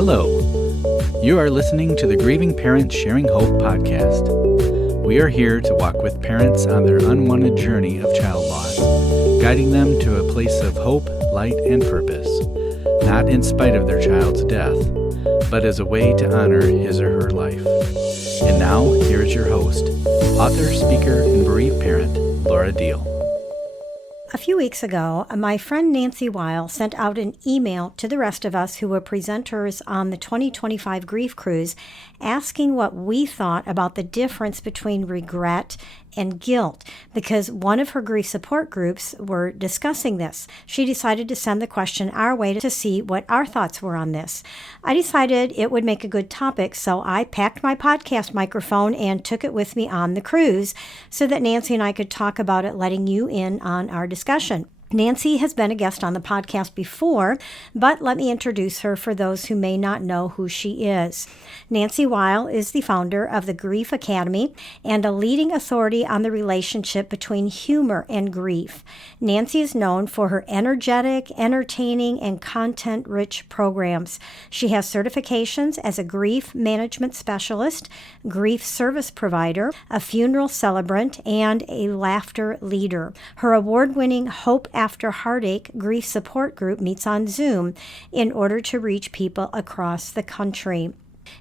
Hello. You are listening to the Grieving Parents Sharing Hope podcast. We are here to walk with parents on their unwanted journey of child loss, guiding them to a place of hope, light, and purpose, not in spite of their child's death, but as a way to honor his or her life. And now, here is your host, author, speaker, and bereaved parent, Laura Diehl. A few weeks ago, my friend Nancy Weil sent out an email to the rest of us who were presenters on the 2025 Grief Cruise asking what we thought about the difference between regret and guilt, because one of her grief support groups were discussing this. She decided to send the question our way to see what our thoughts were on this. I decided it would make a good topic, so I packed my podcast microphone and took it with me on the cruise so that Nancy and I could talk about it, letting you in on our discussion. Nancy has been a guest on the podcast before, but let me introduce her for those who may not know who she is. Nancy Weil is the founder of the Grief Academy and a leading authority on the relationship between humor and grief. Nancy is known for her energetic, entertaining, and content-rich programs. She has certifications as a grief management specialist, grief service provider, a funeral celebrant, and a laughter leader. Her award-winning Hope After Heartache grief support group meets on Zoom in order to reach people across the country.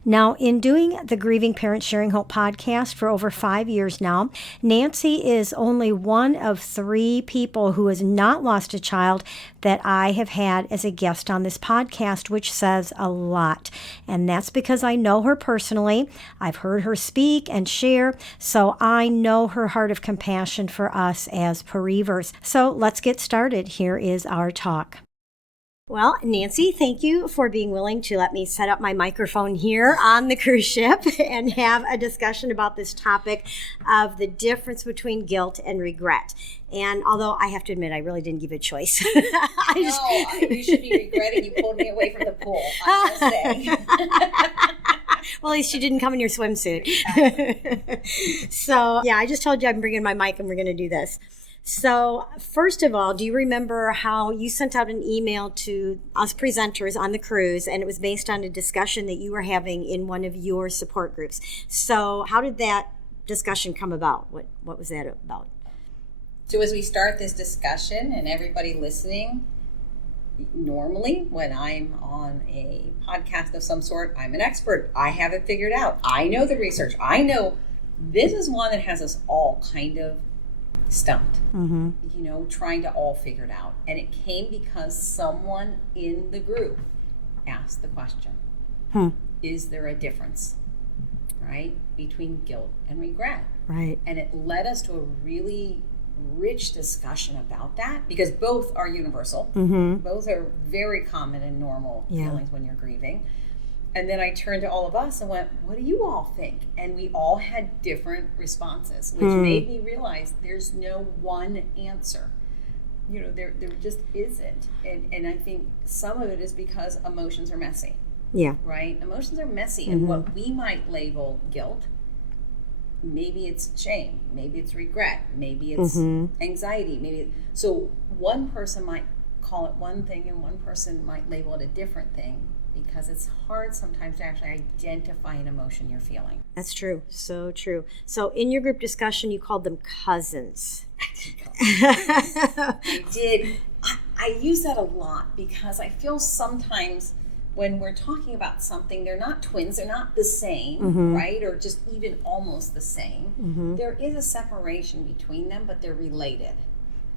Now, in doing the Grieving Parents Sharing Hope podcast for over 5 years now, Nancy is only one of 3 people who has not lost a child that I have had as a guest on this podcast, which says a lot. And that's because I know her personally. I've heard her speak and share, so I know her heart of compassion for us as bereavers. So let's get started. Here is our talk. Well, Nancy, thank you for being willing to let me set up my microphone here on the cruise ship and have a discussion about this topic of the difference between guilt and regret. And although I have to admit, I really didn't give it a choice. You should be regretting you pulled me away from the pool, I must say. Well, at least you didn't come in your swimsuit. So, yeah, I just told you I'm bringing my mic and we're going to do this. So, first of all, do you remember how you sent out an email to us presenters on the cruise, and it was based on a discussion that you were having in one of your support groups? So, how did that discussion come about? What was that about? So as we start this discussion and everybody listening, normally when I'm on a podcast of some sort, I'm an expert. I have it figured out. I know the research. I know this is one that has us all kind of stumped, trying to all figure it out. And it came because someone in the group asked the question, is there a difference, right, between guilt and regret? Right. And it led us to a really rich discussion about that, because both are universal. Both are very common and normal feelings when you're grieving. And then I turned to all of us and went, what do you all think? And we all had different responses, which made me realize there's no one answer. There just isn't. And I think some of it is because emotions are messy. Yeah. Right? Emotions are messy. And what we might label guilt, maybe it's shame, maybe it's regret, maybe it's anxiety. So one person might call it one thing and one person might label it a different thing, because it's hard sometimes to actually identify an emotion you're feeling. That's true. So true. So in your group discussion, you called them cousins. I did. I use that a lot because I feel sometimes when we're talking about something, they're not twins, they're not the same, right? Or just even almost the same. There is a separation between them, but they're related.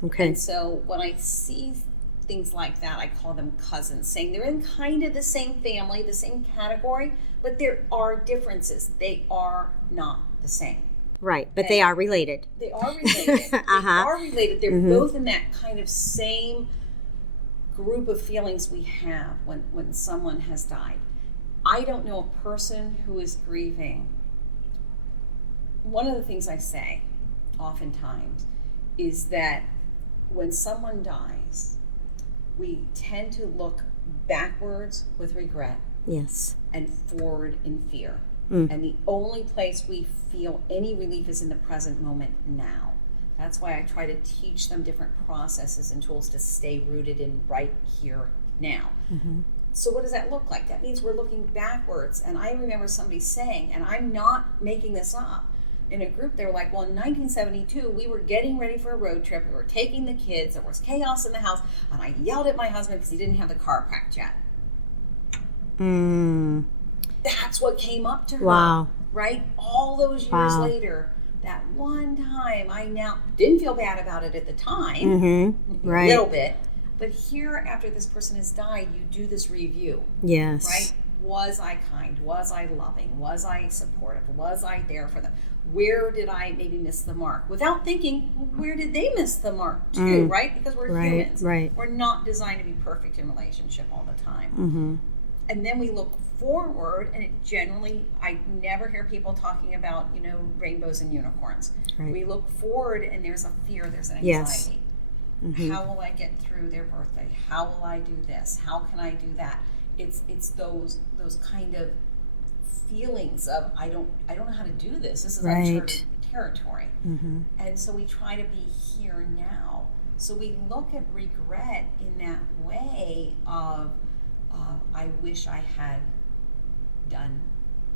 Okay. And so when I see things like that, I call them cousins, saying they're in kind of the same family, the same category, but there are differences. They are not the same. Right, but they are related. They are related. They are related. They're both in that kind of same group of feelings we have when someone has died. I don't know a person who is grieving. One of the things I say oftentimes is that when someone dies, we tend to look backwards with regret, and forward in fear. And the only place we feel any relief is in the present moment now. That's why I try to teach them different processes and tools to stay rooted in right here now. So what does that look like? That means we're looking backwards. And I remember somebody saying, and I'm not making this up, in a group, they were like, well, in 1972, we were getting ready for a road trip. We were taking the kids. There was chaos in the house. And I yelled at my husband because he didn't have the car packed yet. That's what came up to her. Wow. Right? All those years later, that one time, I now didn't feel bad about it at the time. Right. A little bit. But here, after this person has died, you do this review. Yes. Right? Was I kind? Was I loving? Was I supportive? Was I there for them? Where did I maybe miss the mark? Without thinking, well, where did they miss the mark too, right? Because we're humans. Right. We're not designed to be perfect in relationship all the time. And then we look forward, and it generally, I never hear people talking about, rainbows and unicorns. Right. We look forward, and there's a fear, there's an anxiety. Yes. How will I get through their birthday? How will I do this? How can I do that? It's those kind of feelings of I don't know how to do this. This is uncharted territory. And so we try to be here now. So we look at regret in that way of I wish I had done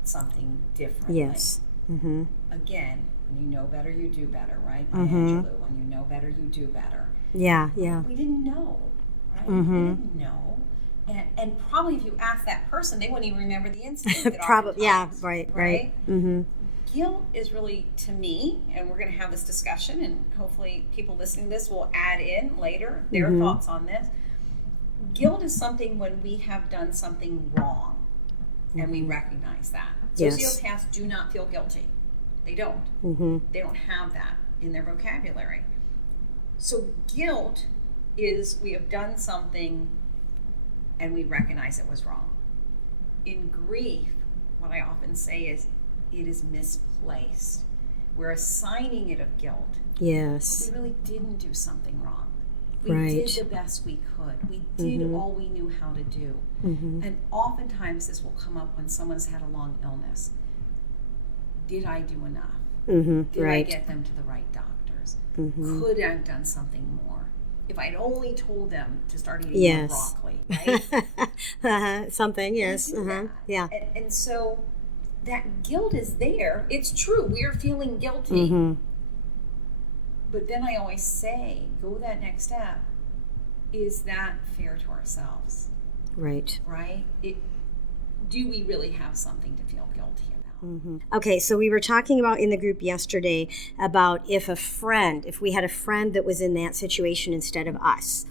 something differently. Yes. Again, when you know better, you do better, right? By Angelou, when you know better, you do better. Yeah. We didn't know, right? We didn't know. And probably if you ask that person, they wouldn't even remember the incident. Probably, yeah, right. Guilt is really, to me, and we're going to have this discussion, and hopefully people listening to this will add in later their thoughts on this. Guilt is something when we have done something wrong, and we recognize that. Sociopaths do not feel guilty. They don't. They don't have that in their vocabulary. So guilt is we have done something and we recognize it was wrong. In grief, what I often say is it is misplaced. We're assigning it of guilt. Yes. We really didn't do something wrong. We did the best we could. We did all we knew how to do. And oftentimes this will come up when someone's had a long illness. Did I do enough? Did I get them to the right doctors? Could I have done something more? If I'd only told them to start eating more broccoli, right? Something, yes. Yeah. And so that guilt is there. It's true. We're feeling guilty. But then I always say, go that next step. Is that fair to ourselves? Right. Right? Do we really have something to feel guilty about? Okay, so we were talking about in the group yesterday about if we had a friend that was in that situation instead of us,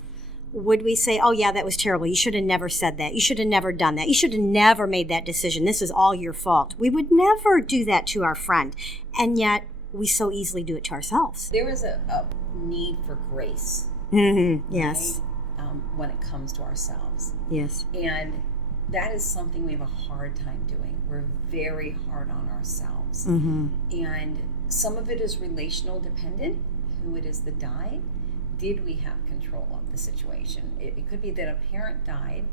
would we say, oh yeah, that was terrible. You should have never said that. You should have never done that. You should have never made that decision. This is all your fault. We would never do that to our friend. And yet we so easily do it to ourselves. There is a need for grace. Yes. Right? When it comes to ourselves. Yes. And that is something we have a hard time doing. We're very hard on ourselves. And some of it is relational dependent, who it is that died. Did we have control of the situation? It could be that a parent died.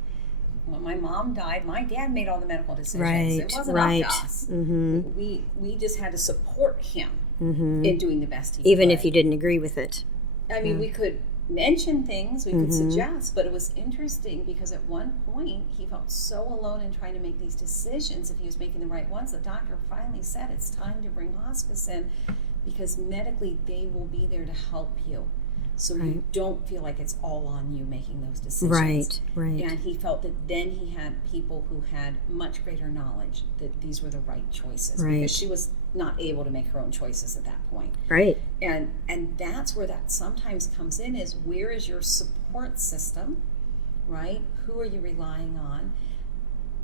When my mom died, my dad made all the medical decisions. It wasn't up to us. We just had to support him in doing the best he could. Even if you didn't agree with it. I mean, we could mention things, we could suggest, but it was interesting because at one point he felt so alone in trying to make these decisions if he was making the right ones. The doctor finally said it's time to bring hospice in because medically they will be there to help you. So you don't feel like it's all on you making those decisions. Right. And he felt that then he had people who had much greater knowledge that these were the right choices. Because she was not able to make her own choices at that point. Right. And that's where that sometimes comes in is where is your support system, right? Who are you relying on?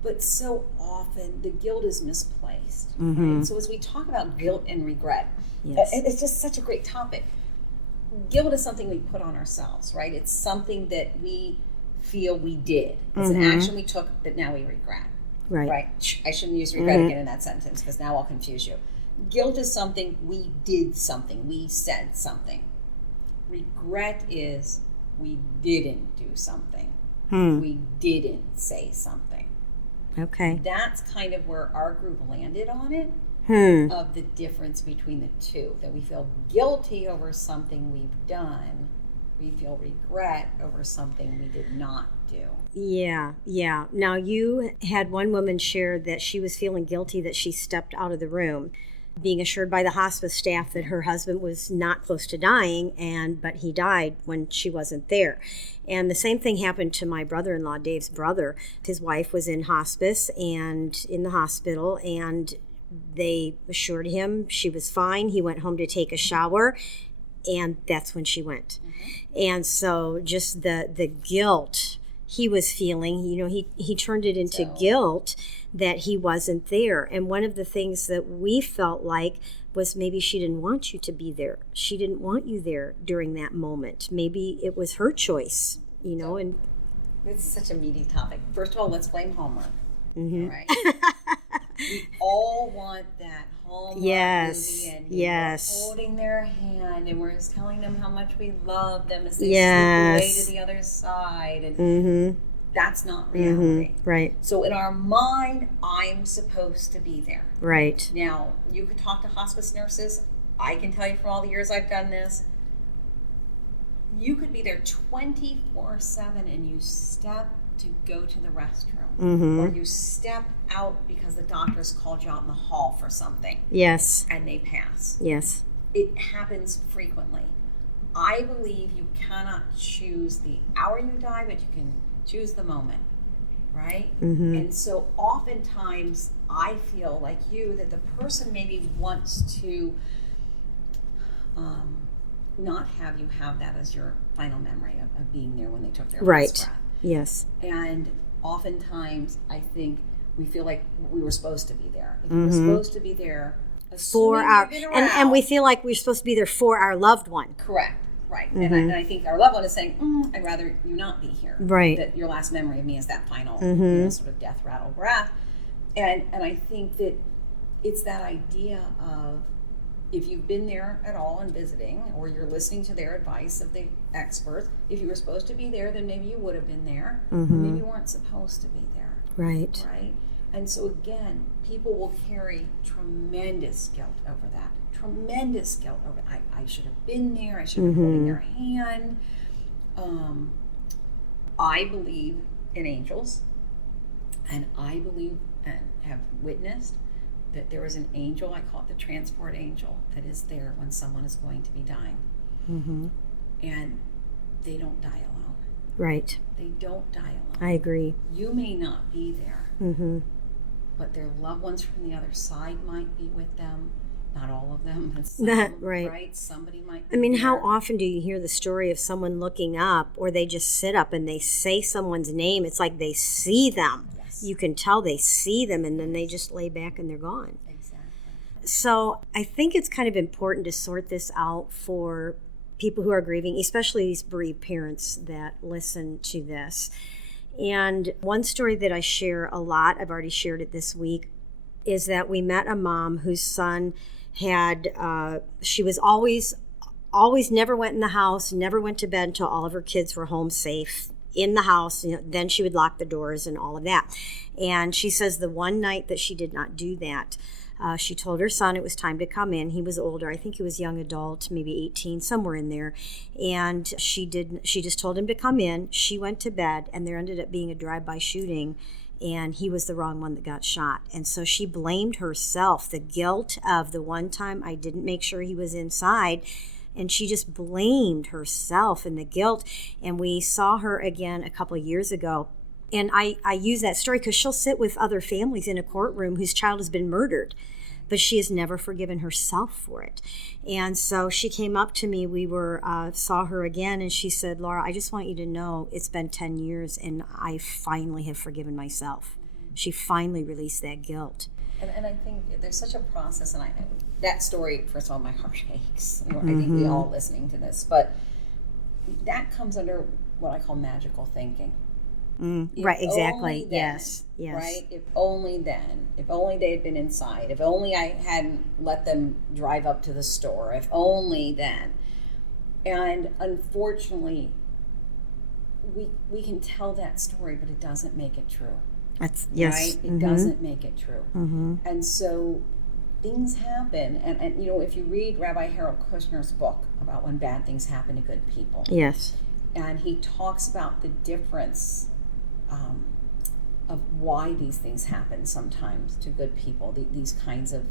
But so often the guilt is misplaced. Right? So as we talk about guilt and regret, it's just such a great topic. Guilt is something we put on ourselves, right? It's something that we feel we did. It's an action we took that now we regret. Right? I shouldn't use regret again in that sentence because now I'll confuse you. Guilt is something we did something. We said something. Regret is we didn't do something. We didn't say something. Okay. That's kind of where our group landed on it. Of the difference between the two, that we feel guilty over something we've done we feel regret over something we did not do. Yeah. Now, you had one woman share that she was feeling guilty that she stepped out of the room, being assured by the hospice staff that her husband was not close to dying, but he died when she wasn't there. And the same thing happened to my brother-in-law, Dave's brother. His wife was in hospice and in the hospital, and they assured him she was fine. He went home to take a shower, and that's when she went. And so just the guilt he was feeling, he turned it into guilt that he wasn't there. And one of the things that we felt like was maybe she didn't want you to be there. She didn't want you there during that moment. Maybe it was her choice, and this is such a meaty topic. First of all, let's blame Homework. Mm-hmm. Right? We all want that Hallmark movie, and we're holding their hand, and we're just telling them how much we love them as they slip away to the other side, and that's not reality. Right. So in our mind, I'm supposed to be there. Right. Now, you could talk to hospice nurses. I can tell you from all the years I've done this, you could be there 24/7 and you step to go to the restroom, or you step out because the doctor's called you out in the hall for something. Yes. And they pass. Yes. It happens frequently. I believe you cannot choose the hour you die, but you can choose the moment, right? And so oftentimes I feel like you, that the person maybe wants to not have you have that as your final memory of being there when they took their last breath. Yes. And oftentimes I think we feel like we were supposed to be there. If we were supposed to be there for our, and we feel like we're supposed to be there for our loved one. Correct. Right. And I think our loved one is saying, I'd rather you not be here. Right. That your last memory of me is that final sort of death rattle breath. And I think that it's that idea of, if you've been there at all and visiting, or you're listening to their advice of the experts, if you were supposed to be there, then maybe you would have been there. Maybe you weren't supposed to be there. Right. Right. And so again, people will carry tremendous guilt over that. Tremendous guilt over, I should have been there. I should have been holding their hand. I believe in angels, and I believe and have witnessed that there is an angel, I call it the transport angel, that is there when someone is going to be dying. And they don't die alone. Right. They don't die alone. I agree. You may not be there, but their loved ones from the other side might be with them. Not all of them, but some, right? Somebody might be there. How often do you hear the story of someone looking up, or they just sit up and they say someone's name? It's like they see them. Yes. You can tell they see them, and then they just lay back and they're gone. Exactly. So I think it's kind of important to sort this out for people who are grieving, especially these bereaved parents that listen to this. And one story that I share a lot, I've already shared it this week, is that we met a mom whose son had, she was always never went in the house, never went to bed until all of her kids were home safe in the house. Then she would lock the doors and all of that. And she says the one night that she did not do that, she told her son it was time to come in. He was older. I think he was young adult, maybe 18, somewhere in there. And she just told him to come in. She went to bed, and there ended up being a drive-by shooting, and he was the wrong one that got shot. And so she blamed herself, the guilt of the one time I didn't make sure he was inside. And she just blamed herself and the guilt. And we saw her again a couple of years ago. And I use that story because she'll sit with other families in a courtroom whose child has been murdered, but she has never forgiven herself for it. And so she came up to me, we saw her again, and she said, Laura, I just want you to know it's been 10 years and I finally have forgiven myself. She finally released that guilt. And I think there's such a process, and that story, first of all, my heart aches. I think we all listening to this, but that comes under what I call magical thinking. Right, exactly. Then, yes. Right? If only then. If only they had been inside. If only I hadn't let them drive up to the store. If only then. And unfortunately, we can tell that story, but it doesn't make it true. Yes. Right? It doesn't make it true. And so things happen, and you know, if you read Rabbi Harold Kushner's book about when bad things happen to good people, Yes. and he talks about the difference of why these things happen sometimes to good people, these kinds of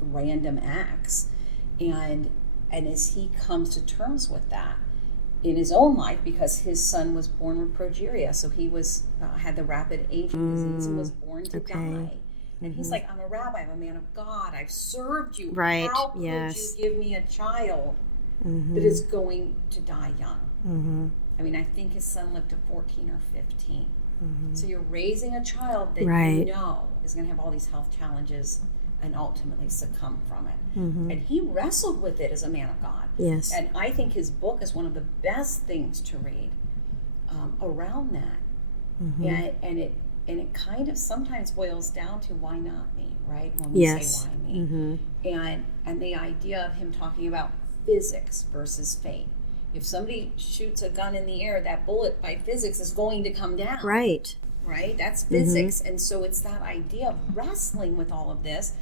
random acts, and as he comes to terms with that in his own life, because his son was born with progeria, so he was had the rapid aging disease and was born to die. And he's like, I'm a rabbi, I'm a man of God, I've served you. Right. How could Yes. you give me a child that is going to die young? I mean, I think his son lived to 14 or 15. So you're raising a child that you know is going to have all these health challenges and ultimately succumb from it. And he wrestled with it as a man of God. Yes. And I think his book is one of the best things to read around that. And it kind of sometimes boils down to, why not me, right? When we say why me. And the idea of him talking about physics versus fate. If somebody shoots a gun in the air, that bullet by physics is going to come down. Right. Right? That's physics. And so it's that idea of wrestling with all of this.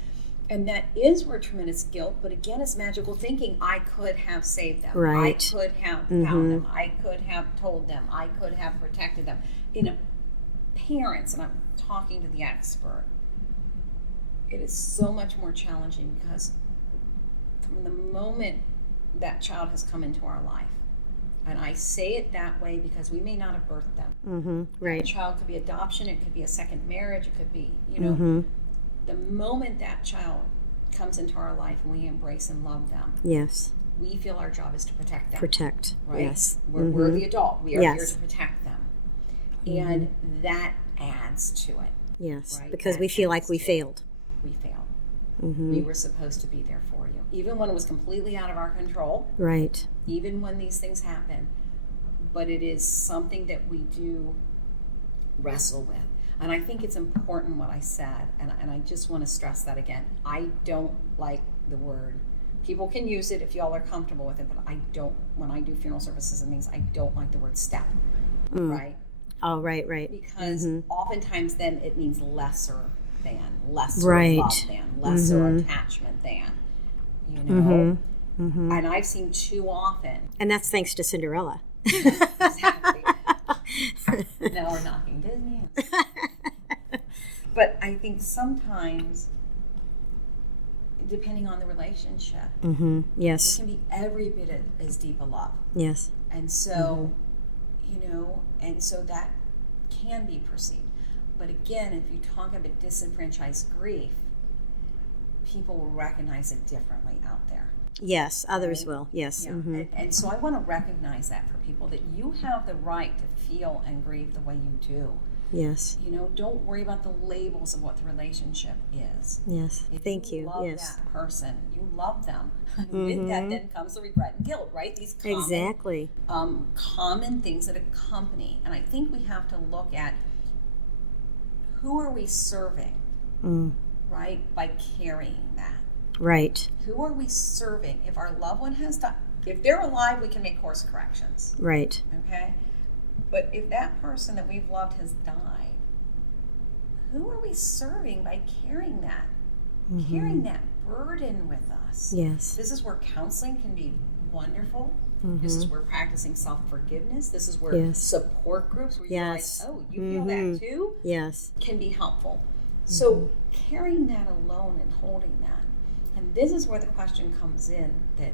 And that is where tremendous guilt, but again, it's magical thinking. I could have saved them. Right. I could have found them. I could have told them. I could have protected them. In a parents, and I'm talking to the expert, it is so much more challenging, because from the moment that child has come into our life, and I say it that way because we may not have birthed them. Right. A child could be adoption, it could be a second marriage, it could be, you know, the moment that child comes into our life and we embrace and love them, Yes. we feel our job is to protect them. Protect. Right? Yes. We're the adult. We are here Yes. to protect them. And that adds to it. Yes. Right? Because That we feel like adds we to it. failed. We failed. We were supposed to be there for you. Even when it was completely out of our control, Right. even when these things happen. But it is something that we do wrestle with. And I think it's important what I said, and I just want to stress that again. I don't like the word. People can use it if y'all are comfortable with it, but I don't, when I do funeral services and things, I don't like the word step, right? Oh, right. Because oftentimes then it means lesser than, lesser Right. love than, lesser attachment than, you know? And I've seen too often. And that's thanks to Cinderella. Exactly. Now we're knocking Disney. But I think sometimes, depending on the relationship, Yes. it can be every bit as deep a love. Yes. And so, you know, and so that can be perceived. But again, if you talk about disenfranchised grief, people will recognize it differently out there. Yes. Others Right? will. Yes. Yeah. And so I want to recognize that for people, that you have the right to feel and grieve the way you do. Yes. You know, don't worry about the labels of what the relationship is. Yes. If Thank you. love Yes. that person, you love them. With that then comes the regret and guilt, right? These common, Exactly. common things that accompany. And I think we have to look at, who are we serving, right? By carrying that. Right. Who are we serving? If our loved one has died, if they're alive, we can make course corrections, Right. okay? But if that person that we've loved has died, who are we serving by carrying that? Carrying that burden with us. Yes. This is where counseling can be wonderful. This is where practicing self-forgiveness. This is where Yes. support groups where Yes. you're like, oh, you feel that too? Yes. Can be helpful. So carrying that alone and holding that. And this is where the question comes in that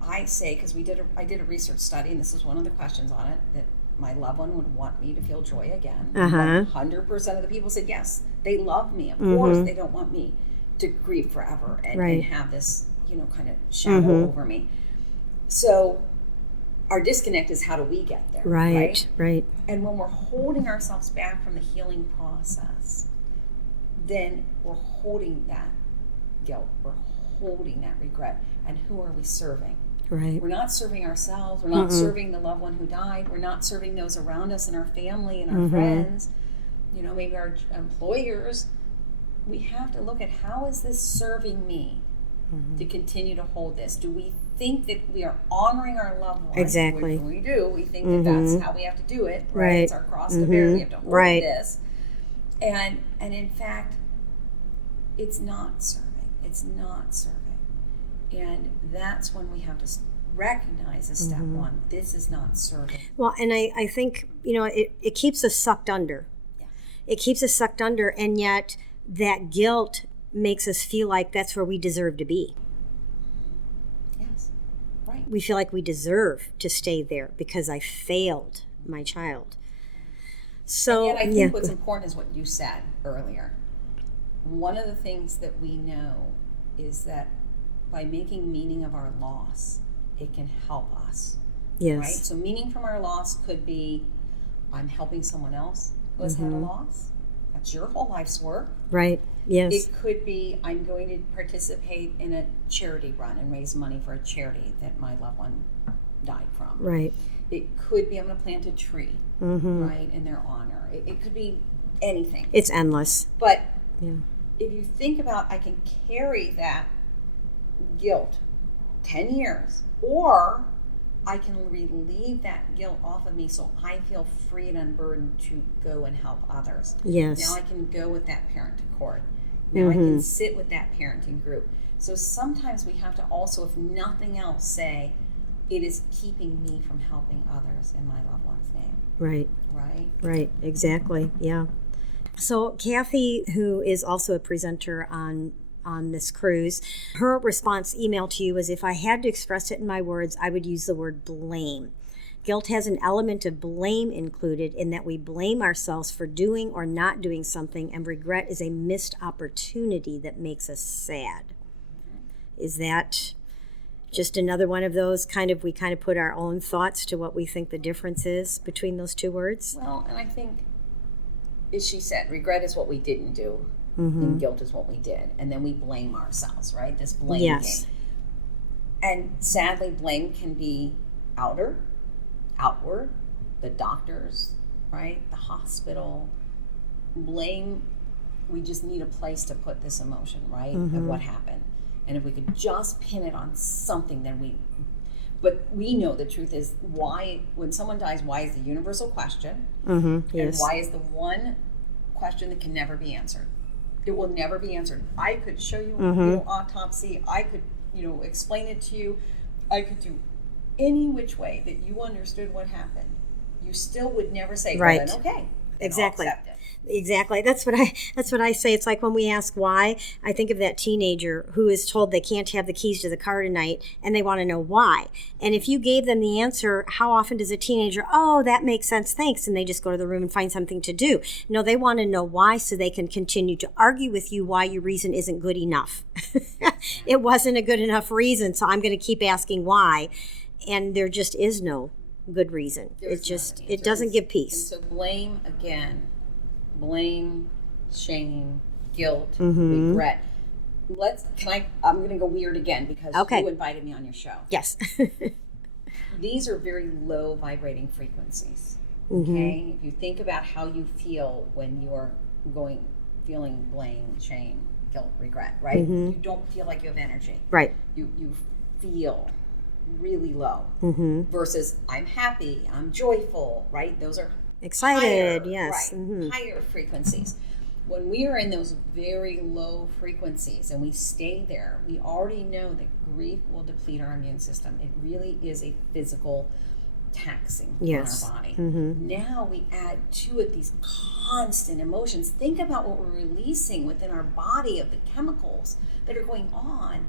I say, because I did a research study, and this is one of the questions on it, that my loved one would want me to feel joy again. 100% of the people said yes. They love me. Of course, they don't want me to grieve forever and have this, you know, kind of shadow over me. So our disconnect is, how do we get there? Right. And when we're holding ourselves back from the healing process, then we're holding that guilt. We're holding that regret. And who are we serving? Right. We're not serving ourselves. We're not serving the loved one who died. We're not serving those around us and our family and our friends, you know, maybe our employers. We have to look at, how is this serving me to continue to hold this? Do we think that we are honoring our loved one? Exactly. Which we do. We think that that's how we have to do it, right? Right. It's our cross to bear. We have to hold Right. this. And in fact, it's not serving. It's not serving. And that's when we have to recognize as step one, this is not serving. Well, and I think, it keeps us sucked under. Yeah. It keeps us sucked under, and yet that guilt makes us feel like that's where we deserve to be. Yes, right. We feel like we deserve to stay there because I failed my child. So, and yet I think what's important is what you said earlier. One of the things that we know is that by making meaning of our loss, it can help us. Yes. Right? So meaning from our loss could be, I'm helping someone else who has had a loss. That's your whole life's work. Right. Yes. It could be, I'm going to participate in a charity run and raise money for a charity that my loved one died from. Right. It could be, I'm going to plant a tree, right, in their honor. It could be anything. It's endless. But if you think about, I can carry that guilt 10 years, or I can relieve that guilt off of me so I feel free and unburdened to go and help others. Yes. Now I can go with that parent to court. Now I can sit with that parenting group. So sometimes we have to also, if nothing else, say, it is keeping me from helping others in my loved one's name. Right. Right? Right. Exactly. Yeah. So Kathy, who is also a presenter on this cruise, her response email to you was, if I had to express it in my words, I would use the word blame. Guilt has an element of blame included in that we blame ourselves for doing or not doing something, and regret is a missed opportunity that makes us sad. Is that just another one of those we put our own thoughts to what we think the difference is between those two words? Well, and I think, as she said, regret is what we didn't do, and guilt is what we did. And then we blame ourselves, right? This blame game. And sadly, blame can be outward, the doctors, right? The hospital. Blame, we just need a place to put this emotion, right? Of what happened. And if we could just pin it on something, then but we know the truth is, why, when someone dies, why is the universal question? Yes. And why is the one question that can never be answered? It will never be answered. I could show you autopsy. I could, explain it to you. I could do any which way that you understood what happened. You still would never say, right. Well, then okay. Exactly. I'll accept it. Exactly. That's what I say. It's like when we ask why, I think of that teenager who is told they can't have the keys to the car tonight, and they want to know why. And if you gave them the answer, how often does a teenager, oh, that makes sense, thanks, and they just go to the room and find something to do? No, they want to know why so they can continue to argue with you why your reason isn't good enough. It wasn't a good enough reason, so I'm going to keep asking why. And there just is no good reason. It doesn't give peace. And so blame, shame, guilt, regret. I'm going to go weird again because you invited me on your show. Yes. These are very low vibrating frequencies. Okay? If you think about how you feel when you're feeling blame, shame, guilt, regret, right? You don't feel like you have energy. Right. You feel really low versus I'm happy, I'm joyful, right? Those are excited, higher, yes. Right, higher frequencies. When we are in those very low frequencies and we stay there, we already know that grief will deplete our immune system. It really is a physical taxing on our body. Now we add to it these constant emotions. Think about what we're releasing within our body of the chemicals that are going on.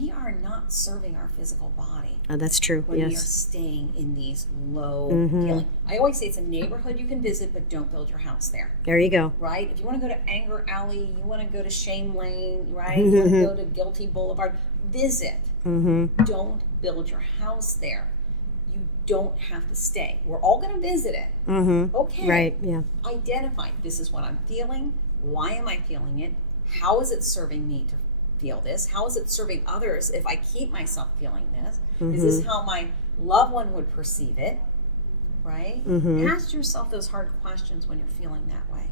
We are not serving our physical body. Oh, that's true. When we are staying in these low feelings. I always say it's a neighborhood you can visit, but don't build your house there. There you go. Right? If you want to go to Anger Alley, you want to go to Shame Lane, right? You want to go to Guilty Boulevard, visit. Don't build your house there. You don't have to stay. We're all going to visit it. Okay. Right, yeah. Identify, this is what I'm feeling. Why am I feeling it? How is it serving me to feel this? How is it serving others if I keep myself feeling this? Is this how my loved one would perceive it? Right? Ask yourself those hard questions when you're feeling that way.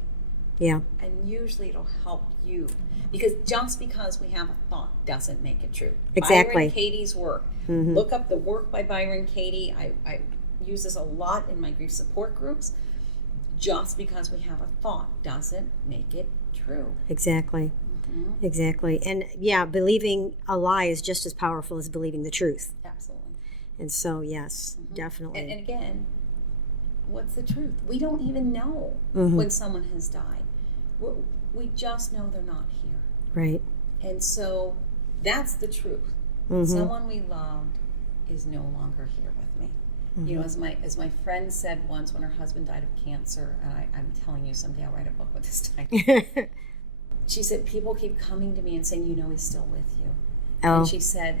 Yeah. And usually it'll help you. Because just because we have a thought doesn't make it true. Exactly. Byron Katie's work. Look up the work by Byron Katie. I use this a lot in my grief support groups. just because we have a thought doesn't make it true. Exactly. Exactly. And yeah, believing a lie is just as powerful as believing the truth. Absolutely. And so, yes, definitely. And again, what's the truth? We don't even know when someone has died. We just know they're not here. Right. And so that's the truth. Someone we loved is no longer here with me. You know, as my friend said once when her husband died of cancer, and I'm telling you, someday I'll write a book with this title. She said, people keep coming to me and saying, you know, he's still with you. Oh. And she said,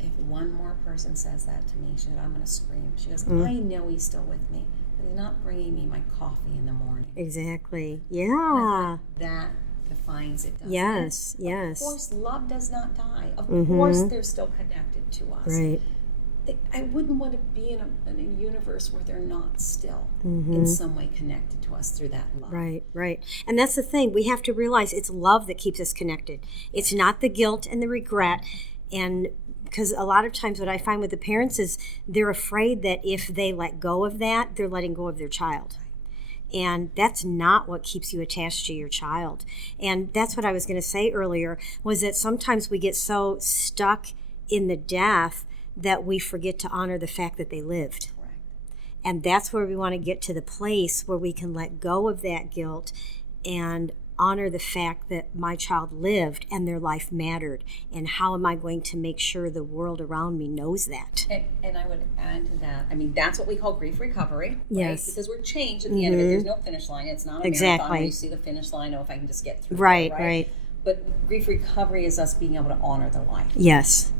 if one more person says that to me, she said, I'm going to scream. She goes, I know he's still with me, but he's not bringing me my coffee in the morning. Exactly. Yeah. That defines it, doesn't yes, it? yes. Of course, love does not die. Of course, they're still connected to us. Right. I wouldn't want to be in a universe where they're not still in some way connected to us through that love. Right, right. And that's the thing. We have to realize it's love that keeps us connected. It's not the guilt and the regret. And because a lot of times what I find with the parents is they're afraid that if they let go of that, they're letting go of their child. And that's not what keeps you attached to your child. And that's what I was going to say earlier, was that sometimes we get so stuck in the death that we forget to honor the fact that they lived. Correct. And that's where we want to get to the place where we can let go of that guilt and honor the fact that my child lived and their life mattered. And how am I going to make sure the world around me knows that? And I would add to that, I mean, that's what we call grief recovery, yes. right? Because we're changed at the end of it. There's no finish line. It's not a marathon where you see the finish line, if I can just get through right, it, right? But grief recovery is us being able to honor their life. Yes.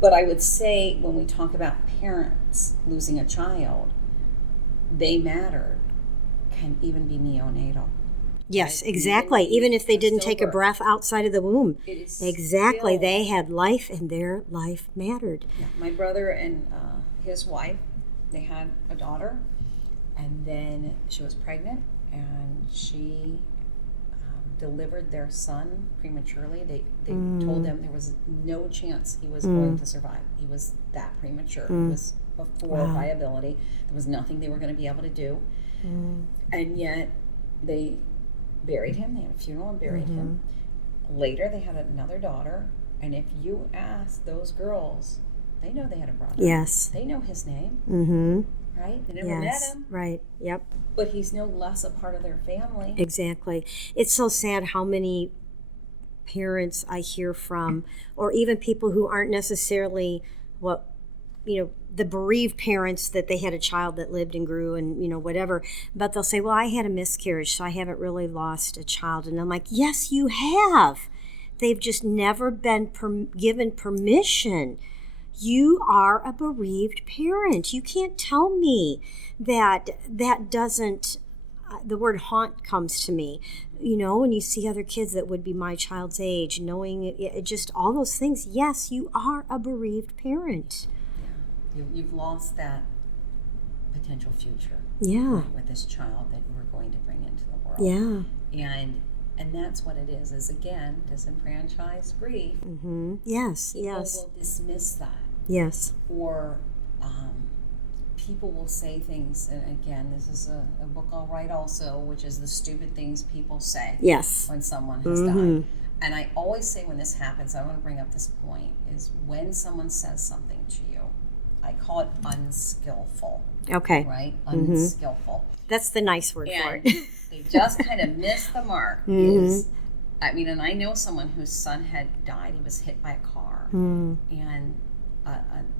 But I would say when we talk about parents losing a child, they matter can even be neonatal. Yes, right? Exactly. Even if they didn't take a stillbirth. breath outside of the womb. It is Exactly. still, They had life and their life mattered. Yeah, my brother and his wife, they had a daughter, and then she was pregnant, and she delivered their son prematurely. They told them there was no chance he was going to survive. He was that premature. He was before viability. There was nothing they were going to be able to do. And yet they buried him. They had a funeral and buried him. Later they had another daughter, and if you ask those girls, they know they had a brother. Yes. They know his name. Right? They never met him. Right. Yep. But he's no less a part of their family. Exactly. It's so sad how many parents I hear from, or even people who aren't necessarily the bereaved parents, that they had a child that lived and grew and, whatever. But they'll say, well, I had a miscarriage, so I haven't really lost a child. And I'm like, yes, you have. They've just never been given permission. You are a bereaved parent. You can't tell me that doesn't, the word haunt comes to me, when you see other kids that would be my child's age, knowing it, just all those things. Yes, you are a bereaved parent. Yeah. You've lost that potential future. Yeah. Right, with this child that we're going to bring into the world. Yeah. And that's what it is again, disenfranchised grief. Yes, People yes. will dismiss that. Yes. Or people will say things, and again, this is a book I'll write also, which is the stupid things people say. Yes. When someone has died. And I always say when this happens, I want to bring up this point, is when someone says something to you, I call it unskillful. Okay. Right? Unskillful. That's the nice word for And it. they just kind of miss the mark. And I know someone whose son had died. He was hit by a car. And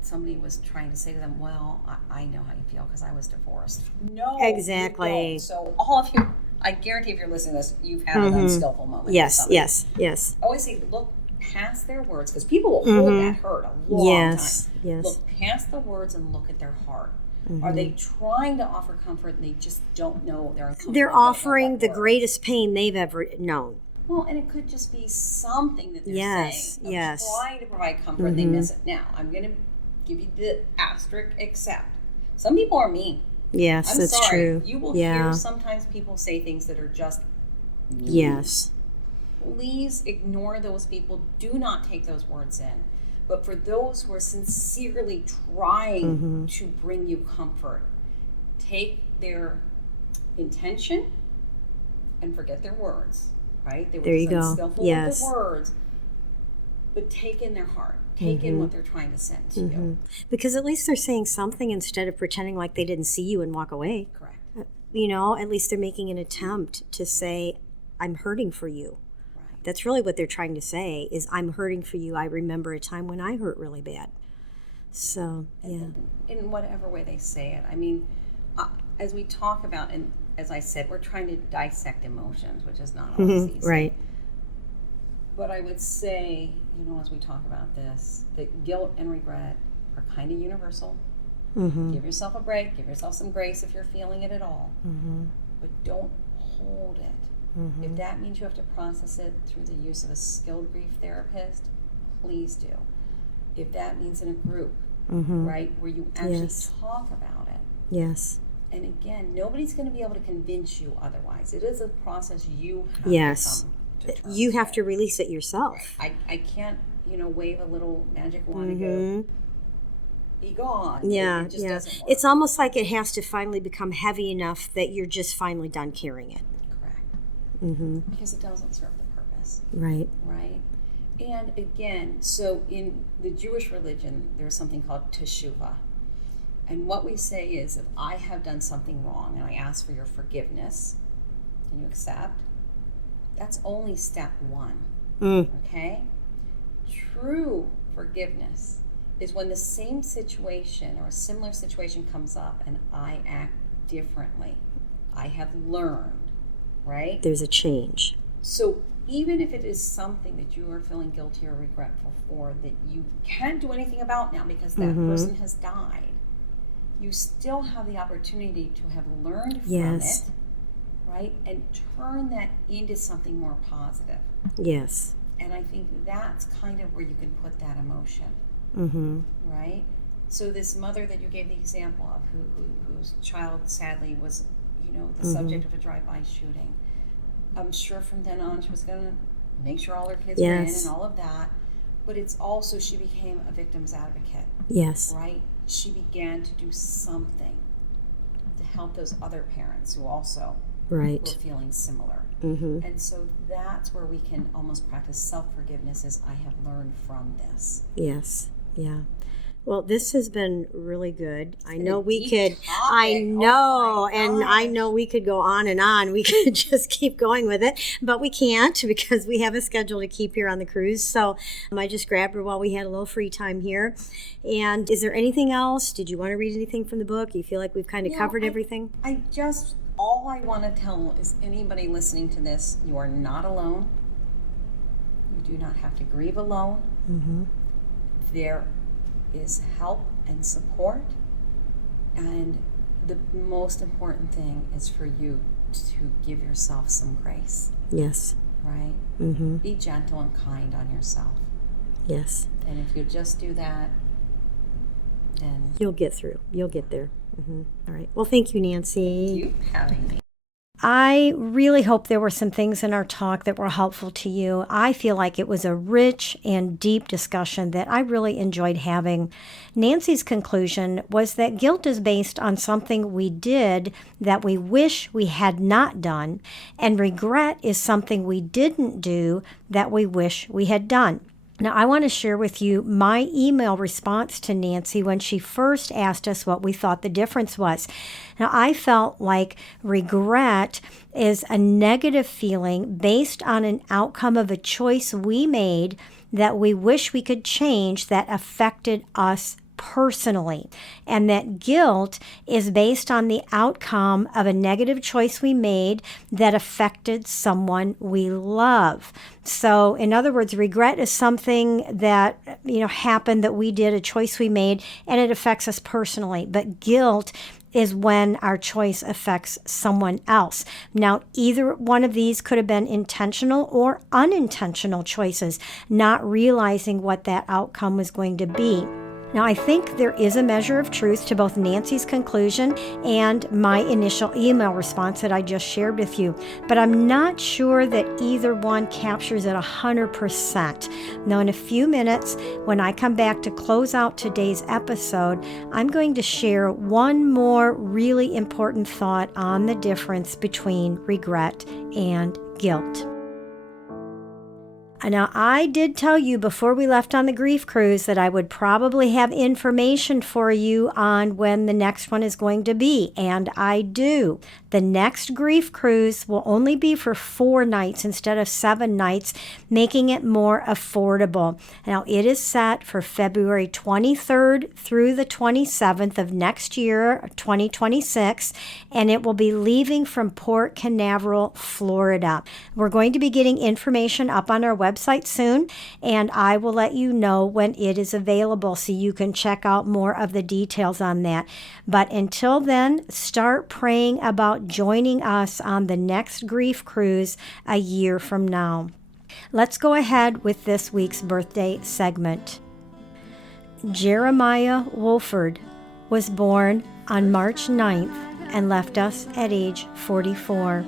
somebody was trying to say to them, well, I know how you feel because I was divorced. No, exactly. You don't. So all of you, I guarantee if you're listening to this, you've had an unskillful moment. Yes, yes, yes. I always say, look past their words, because people will hold that hurt a long yes, time. Yes. Look past the words and look at their heart. Are they trying to offer comfort and they just don't know they're uncomfortable? They're offering the greatest pain they've ever known. Well, and it could just be something that they're saying. Yes. Trying to provide comfort and they miss it. Now, I'm going to give you the asterisk except. Some people are mean. Yes, I'm that's sorry. true. You will hear sometimes people say things that are just mean. Yes. Please ignore those people. Do not take those words in. But for those who are sincerely trying to bring you comfort, take their intention and forget their words, right? They were There you just go. unskillful Yes. with the words, but take in their heart. Take in what they're trying to send to you. Because at least they're saying something instead of pretending like they didn't see you and walk away. Correct. At least they're making an attempt to say, I'm hurting for you. Right. That's really what they're trying to say is, I'm hurting for you. I remember a time when I hurt really bad. So, yeah. In whatever way they say it. I mean, as we talk about, and as I said, we're trying to dissect emotions, which is not always easy. Right. But I would say, as we talk about this, that guilt and regret are kind of universal. Give yourself a break. Give yourself some grace if you're feeling it at all. But don't hold it. If that means you have to process it through the use of a skilled grief therapist, please do. If that means in a group, right, where you actually talk about it. Yes. And again, nobody's going to be able to convince you otherwise. It is a process you have Yes. to come to terms You have with. to release it yourself. I can't, wave a little magic wand and go, be gone. Yeah, It just doesn't work. It's almost like it has to finally become heavy enough that you're just finally done carrying it. Correct. Because it doesn't serve the purpose. Right. Right? And again, so in the Jewish religion, there's something called teshuvah. And what we say is, if I have done something wrong and I ask for your forgiveness, and you accept, that's only step one. Okay? True forgiveness is when the same situation or a similar situation comes up and I act differently. I have learned, right? There's a change. So even if it is something that you are feeling guilty or regretful for that you can't do anything about now because that person has died, you still have the opportunity to have learned from it, right? And turn that into something more positive. Yes. And I think that's kind of where you can put that emotion, right? So this mother that you gave the example of, whose child sadly was, the subject of a drive-by shooting. I'm sure from then on she was going to make sure all her kids were in and all of that. But it's also she became a victim's advocate. Yes. Right? She began to do something to help those other parents who also were feeling similar. And so that's where we can almost practice self-forgiveness, as I have learned from this. Yes. Yeah. Well, this has been really good. I know we deep could, topic. I know, Oh my and I gosh. know we could go on and on. We could just keep going with it, but we can't because we have a schedule to keep here on the cruise. So I just grabbed her while we had a little free time here. And is there anything else? Did you want to read anything from the book? You feel like we've kind of covered everything? All I want to tell is anybody listening to this, you are not alone. You do not have to grieve alone. There is help and support, and the most important thing is for you to give yourself some grace. Yes. Right? Be gentle and kind on yourself. Yes. And if you just do that, then You'll get through. You'll get there. All right. Well, thank you, Nancy. you having me. I really hope there were some things in our talk that were helpful to you. I feel like it was a rich and deep discussion that I really enjoyed having. Nancy's conclusion was that guilt is based on something we did that we wish we had not done, and regret is something we didn't do that we wish we had done. Now, I want to share with you my email response to Nancy when she first asked us what we thought the difference was. Now, I felt like regret is a negative feeling based on an outcome of a choice we made that we wish we could change that affected us personally, and that guilt is based on the outcome of a negative choice we made that affected someone we love. So, in other words, regret is something that happened, that we did, a choice we made, and it affects us personally. But guilt is when our choice affects someone else. Now, either one of these could have been intentional or unintentional choices, not realizing what that outcome was going to be. Now, I think there is a measure of truth to both Nancy's conclusion and my initial email response that I just shared with you, but I'm not sure that either one captures it 100%. Now, in a few minutes, when I come back to close out today's episode, I'm going to share one more really important thought on the difference between regret and guilt. Now, I did tell you before we left on the grief cruise that I would probably have information for you on when the next one is going to be, and I do. The next grief cruise will only be for 4 nights instead of 7 nights, making it more affordable. Now, it is set for February 23rd through the 27th of next year, 2026, and it will be leaving from Port Canaveral, Florida. We're going to be getting information up on our website soon, and I will let you know when it is available so you can check out more of the details on that. But until then, start praying about joining us on the next grief cruise a year from now. Let's go ahead with this week's birthday segment. Jeremiah Wolford was born on March 9th and left us at age 44.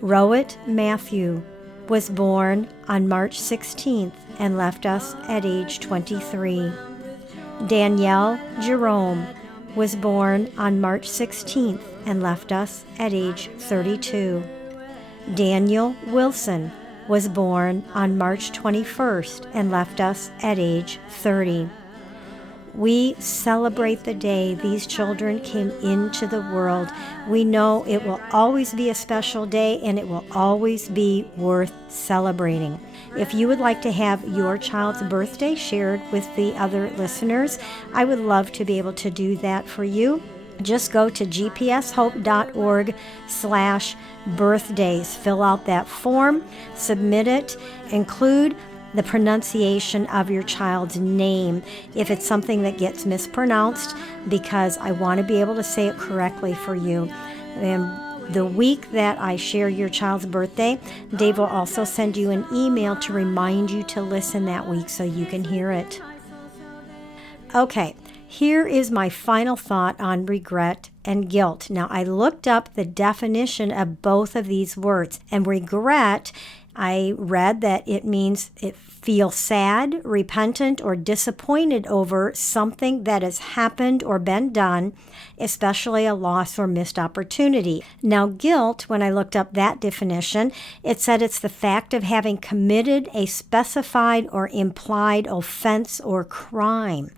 Rowett Matthew was born on March 16th and left us at age 23. Danielle Jerome was born on March 16th and left us at age 32. Daniel Wilson was born on March 21st and left us at age 30. We celebrate the day these children came into the world. We know it will always be a special day and it will always be worth celebrating. If you would like to have your child's birthday shared with the other listeners, I would love to be able to do that for you. Just go to gpshope.org/birthdays. Fill out that form, submit it, include the pronunciation of your child's name if it's something that gets mispronounced, because I want to be able to say it correctly for you. And the week that I share your child's birthday, Dave will also send you an email to remind you to listen that week so you can hear it. Okay, here is my final thought on regret and guilt. Now, I looked up the definition of both of these words, and regret, I read that it means it feels sad, repentant, or disappointed over something that has happened or been done, especially a loss or missed opportunity. Now, guilt, when I looked up that definition, it said it's the fact of having committed a specified or implied offense or crime.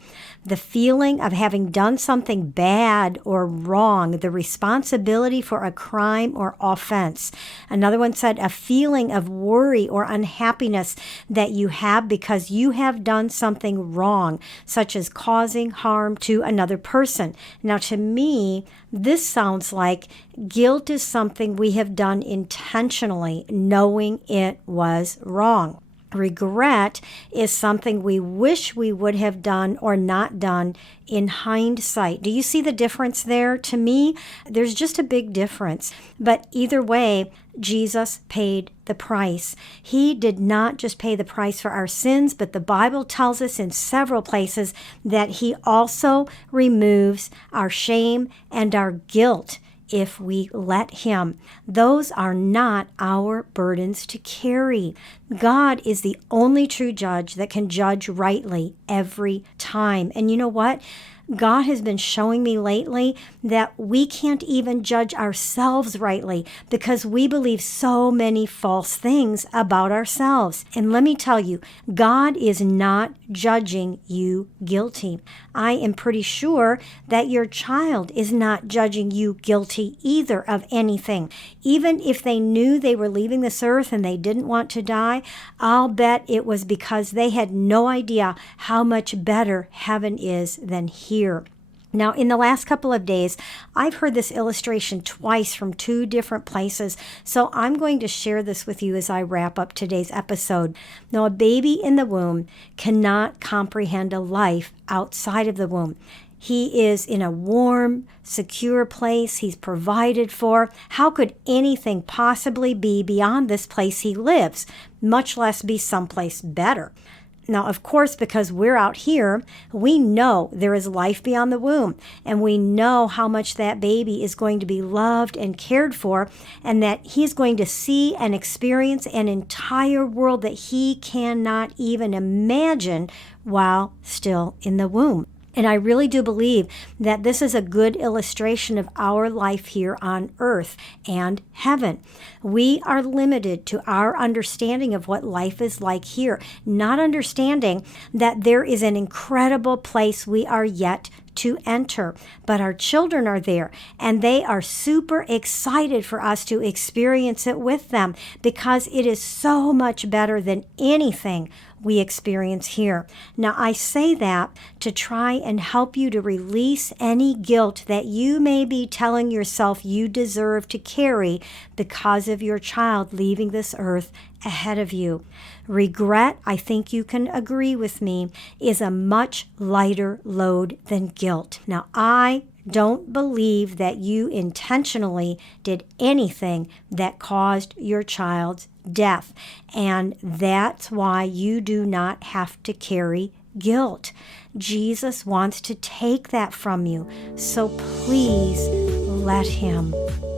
The feeling of having done something bad or wrong, the responsibility for a crime or offense. Another one said a feeling of worry or unhappiness that you have because you have done something wrong, such as causing harm to another person. Now, to me, this sounds like guilt is something we have done intentionally, knowing it was wrong. Regret is something we wish we would have done or not done in hindsight. Do you see the difference there? To me, there's just a big difference. But either way, Jesus paid the price. He did not just pay the price for our sins, but the Bible tells us in several places that he also removes our shame and our guilt if we let him. Those are not our burdens to carry. God is the only true judge that can judge rightly every time. And you know what? God has been showing me lately that we can't even judge ourselves rightly because we believe so many false things about ourselves. And let me tell you, God is not judging you guilty. I am pretty sure that your child is not judging you guilty either of anything. Even if they knew they were leaving this earth and they didn't want to die, I'll bet it was because they had no idea how much better heaven is than here. Now, in the last couple of days, I've heard this illustration twice from 2 different places, so I'm going to share this with you as I wrap up today's episode. Now, a baby in the womb cannot comprehend a life outside of the womb. He is in a warm, secure place. He's provided for. How could anything possibly be beyond this place he lives, much less be someplace better? Now, of course, because we're out here, we know there is life beyond the womb, and we know how much that baby is going to be loved and cared for, and that he's going to see and experience an entire world that he cannot even imagine while still in the womb. And I really do believe that this is a good illustration of our life here on earth and heaven. We are limited to our understanding of what life is like here, not understanding that there is an incredible place we are yet to enter. But our children are there, and they are super excited for us to experience it with them, because it is so much better than anything we experience here. Now, I say that to try and help you to release any guilt that you may be telling yourself you deserve to carry because of your child leaving this earth ahead of you. Regret, I think you can agree with me, is a much lighter load than guilt. Now, I don't believe that you intentionally did anything that caused your child's death, and that's why you do not have to carry guilt. Jesus wants to take that from you, so please let him.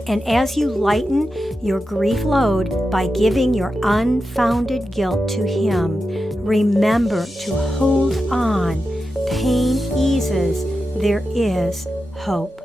And as you lighten your grief load by giving your unfounded guilt to him, remember to hold on. Pain eases. There is hope.